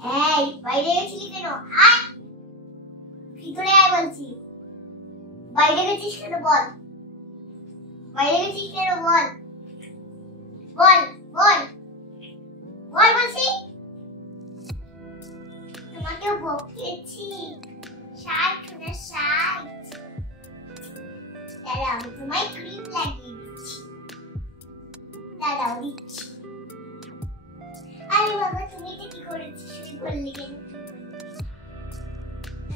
এই বাইরে গেছিলি কেন? আয় ভিতরে আয় বলছি। বাইরে গেছিস কেন বল? বাইরে গেছিস কেন বল? বল বল বল বলছি। তোমাকে বকেছি। শার্ট না শার্ট। দাঁড়াও তোমায় ক্রিম লাগিয়ে দিচ্ছি। দাঁড়াও দিচ্ছি। আরে বাবা তুমি এটা কি করেছিস? শুরু করলি কেন?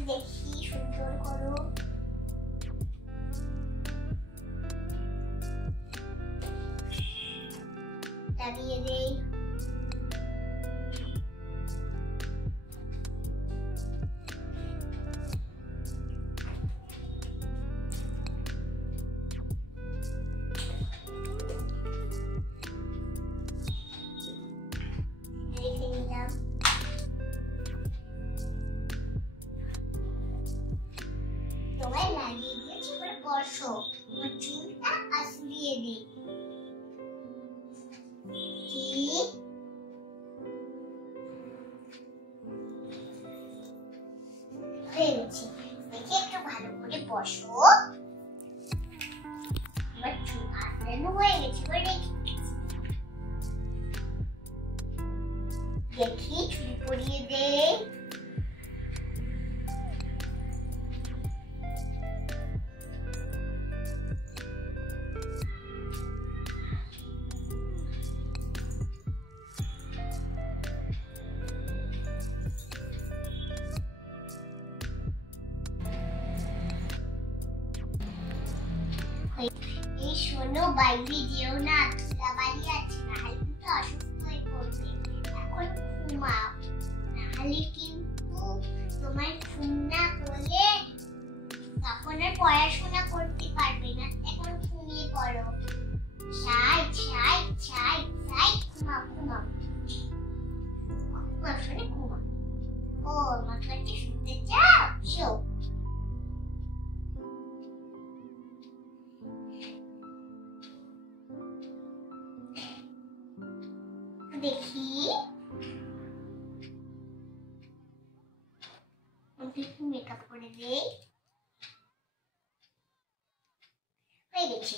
দেখি সুন্দর করো। লাগিয়ে দেই। রেখে নিলাম। তোমায় লাগিয়ে দিয়েছি, এবার বসো। তোমার চুলটা আঁচড়িয়ে দিই। ঠিক হয়ে গেছে। দেখে একটু ভালো করে বসো। এবার চুল আঁচড়ানো হয়ে গেছে। এবার রেখে দেখি চুল পরিয়ে দে। এই শোনো বাইরে যেও না, ধুলাবালি আছে, নাহলে কিন্তু অসুস্থ হয়ে পড়বে। এখন ঘুমাও, নাহলে কিন্তু তোমার ঘুম না হলে তখন আর পড়াশোনা করতে পারবে না। এখন ঘুমিয়ে পড়ো। সাইড সাইড সাইড সাইড ঘুমাও ঘুমাও ঘুমাও শোনে ঘুমাও। ও আমার কাছে শুনতে চাও? শো। দেখি একটু মেকআপ করে দেই। হয়ে গেছে।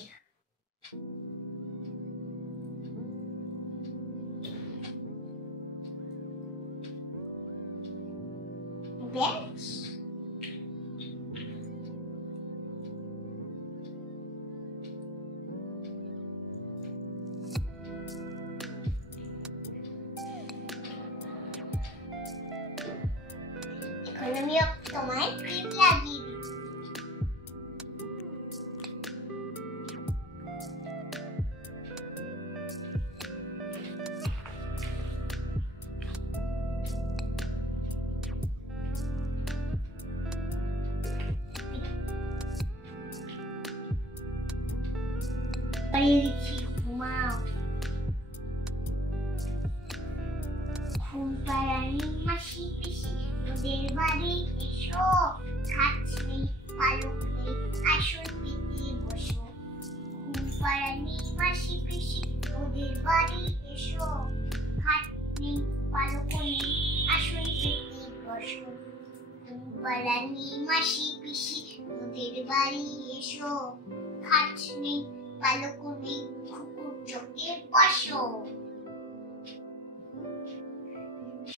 বেশ এখন আমি তোমায় ক্রিম লাগিয়ে দিই। ঘুমাও। ঘুম পাড়ানি মাসি পিসি ওদের বাড়ি এসো। খাট নেই পালক নেই আসন পেতে বসো। ঘুম পাড়ানি মাসি পিসি ওদের বাড়ি এসো। খাট নেই পালক নেই আসন পেতে বসো। ঘুম পাড়ানি মাসি পিসি ওদের বাড়ি এসো। খাট নেই পালক নেই কুকুর চোখে বসো।